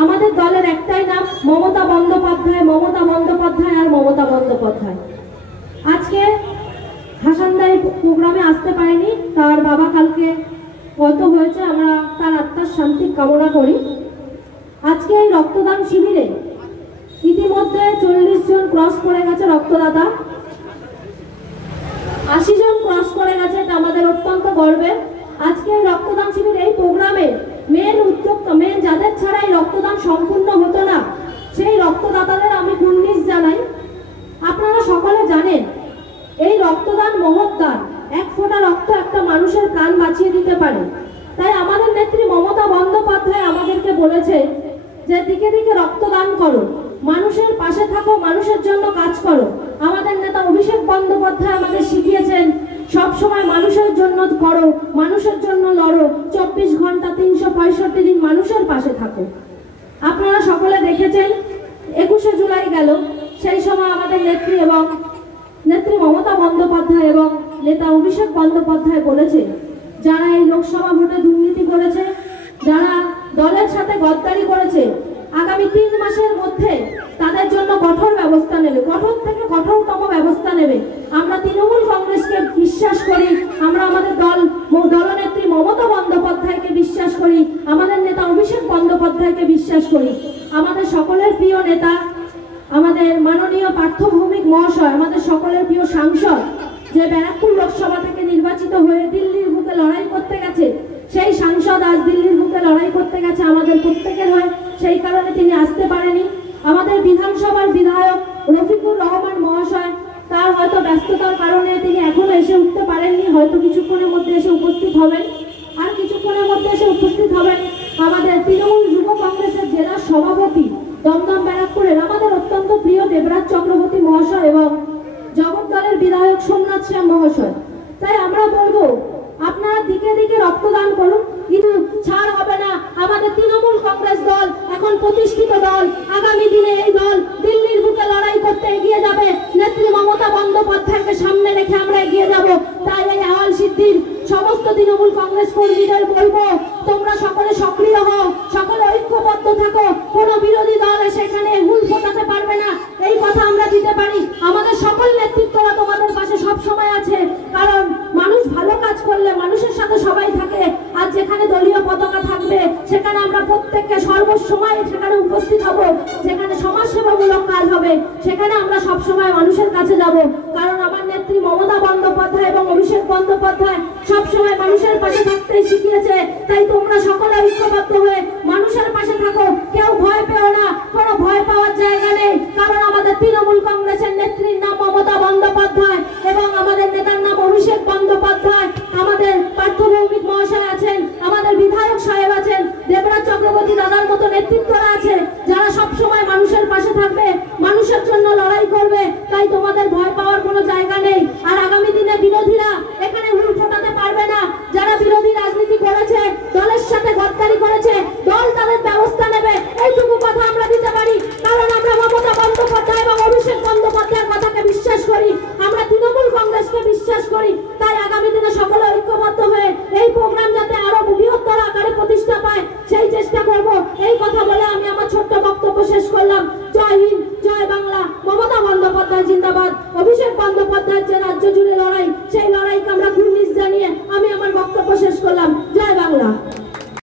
আমাদের দলের একটাই নাম, মমতা বন্দ্যোপাধ্যায়, মমতা বন্দ্যোপাধ্যায় আর মমতা বন্দ্যোপাধ্যায়। আজকে হাসানদাই প্রোগ্রামে আসতে পারেনি, তার বাবা কালকে গত হয়েছে, আমরা তার আত্মার শান্তি কামনা করি। আজকে এই রক্তদান শিবিরে ইতিমধ্যে 40 জন ক্রস করে গেছে রক্তদাতা, 80 জন ক্রস করে গেছে, এটা আমাদের অত্যন্ত গর্বের। আজকে এই রক্তদান শিবির, এই প্রোগ্রামে মেন উদ্যোক্তা, মেন যাদের ছাড়া এই রক্তদান সম্পূর্ণ হতো না, সেই রক্তদাতাদের আমি কুর্নিশ জানাই। আপনারা সকলে জানেন এই রক্তদান মহৎ দান, এক ফোঁটা রক্ত একটা মানুষের প্রাণ বাঁচিয়ে দিতে পারে। তাই আমাদের নেত্রী মমতা বন্দ্যোপাধ্যায় আমাদেরকে বলেছে যে দিকে দিকে রক্তদান করো, মানুষের পাশে থাকো, মানুষের জন্য কাজ করো। আমাদের নেতা অভিষেক বন্দ্যোপাধ্যায় আমাদের শিখিয়েছেন সবসময় মানুষের জন্য করো, মানুষের জন্য লড়ো, 24 ঘন্টা 365 দিন মানুষের পাশে থাকো। আপনারা সকলে দেখেছেন 21শে জুলাই গেল, সেই সময় আমাদের নেত্রী মমতা বন্দ্যোপাধ্যায় এবং নেতা অভিষেক বন্দ্যোপাধ্যায় বলেছে যারা এই লোকসভা ভোটে দুর্নীতি করেছে, যারা দলের সাথে গদ্দারি করেছে, আগামী 3 মাসের মধ্যে তাদের জন্য কঠোর ব্যবস্থা নেবে, কঠোর থেকে কঠোরতম ব্যবস্থা নেবে। আমরা তৃণমূল কংগ্রেসকে বিশ্বাস করি, আমরা আমাদের দলনেত্রী মমতা বন্দ্যোপাধ্যায়কে বিশ্বাস করি, আমাদের নেতা অভিষেক বন্দ্যোপাধ্যায়কে বিশ্বাস করি। আমাদের সকলের প্রিয় নেতা, আমাদের মাননীয় পার্থ ভৌমিক মহাশয়, আমাদের সকলের প্রিয় সাংসদ, যে ব্যারাকপুর লোকসভা থেকে নির্বাচিত হয়ে দিল্লির বুকে লড়াই করতে গেছে, সেই সাংসদ আজ দিল্লির বুকে লড়াই করতে গেছে আমাদের প্রত্যেকের হয়ে, সেই কারণে তিনি আসতে পারেনি। আমাদের বিধানসভার বিধায়ক রফিকুর রহমান মহাশয়, তার হয়তো ব্যস্ততার কারণে তিনি এখনো এসে উঠতে পারেননি, হয়তো কিছুক্ষণের মধ্যে এসে উপস্থিত হবেন, আর কিছুক্ষণের মধ্যে এসে উপস্থিত হবেন আমাদের তৃণমূল যুব কংগ্রেসের জেলা সভাপতি দমদম ব্যারাকপুরের আমাদের অত্যন্ত প্রিয় দেবরাজ চক্রবর্তী মহাশয় এবং জগদ্দলের বিধায়ক সোমনাথ শ্যাম মহাশয়। তাই আমরা বলবো আপনারা দিকে দিকে রক্তদান করুন, কিন্তু ছাড় হবে না। আমাদের তৃণমূল কংগ্রেস দল এখন প্রতিষ্ঠিত দল, আগামী দিনে এই দল দিল্লির বুকে লড়াই করতে এগিয়ে যাবে, নেত্রী মমতা বন্দ্যোপাধ্যায়কে সামনে রেখে আমরা এগিয়ে যাব। তাই এই আওয়াল সিদ্ধির সমস্ত তৃণমূল কংগ্রেস কর্মীদের বলবো তোমরা সকলে সক্রিয় হও, সকলে ঐক্যবদ্ধ থাকো, কোনো বিরোধী দল সেখানে হুল ফোটাতে পারবে না, এই কথা আমরা দিতে পারি। আমাদের সকল নেতৃত্বরা তোমাদের পাশে সব সময় আছে, কারণ মানুষ ভালো কাজ করলে মানুষের সাথে সবাই থাকে। আর যেখানে দলীয় পতাকা থাকবে সেখানে আমরা প্রত্যেককে সর্বসময় সেখানে উপস্থিত হব, যেখানে সমাজসেবামূলক কাজ হবে সেখানে আমরা সবসময় মানুষের কাছে যাব, কারণ আমার নেত্রী মমতা বন্দ্যোপাধ্যায় এবং অভিষেক বন্দ্যোপাধ্যায় সবসময় মানুষের পাশে থাকতে শিখিয়েছে। তাই তোমরা সকলে ঐক্যবদ্ধ হয়ে মানুষের পাশে থাকো, কেউ ভয় পেও না, কোনো ভয় পাওয়ার জায়গা নেই, কারণ আমাদের তৃণমূল কংগ্রেসের নেত্রীর নাম মমতা বন্দ্যোপাধ্যায় এবং আমাদের নেতার নাম অভিষেক বন্দ্যোপাধ্যায়, আমাদের পার্থ ভৌমিক মহাশয় আছেন, আমাদের বিধায়ক সাহেব আছেন, দেবরাজ চক্রবর্তী দাদার মতো নেতৃত্বরা আছে, যারা সবসময় মানুষের পাশে থাকবে, মানুষের জন্য লড়াই করবে। তাই তোমাদের ভয় পাওয়ার কোনো জায়গা নেই। আর আগামী দিনে বিরোধীরা এখানে হুল ফোটাতে পারবে না। যারা বিরোধী রাজনীতি করেছে, দলের সাথে গদ্দারি করেছে, দল তাদের ব্যবস্থা নেবে, এইটুকু কথা আমরা দিতে পারি, কারণ আমরা মমতা বন্দ্যোপাধ্যায় এবং অভিষেক বন্দ্যোপাধ্যায়ের কথাকে বিশ্বাস করি, আমরা তৃণমূল কংগ্রেসকে বিশ্বাস করি। তাই আগামী দিনে সকলে ঐক্যবদ্ধ হয়ে এই প্রোগ্রাম যাতে আরো বৃহত্তর আকারে প্রতিষ্ঠা পায় সেই চেষ্টা করব। এই কথা বলে আমি আমার ছোট্ট বক্তব্য শেষ করলাম। জয় হিন্দ, জয় বাংলা, মমতা বন্দ্যোপাধ্যায় জিন্দাবাদ।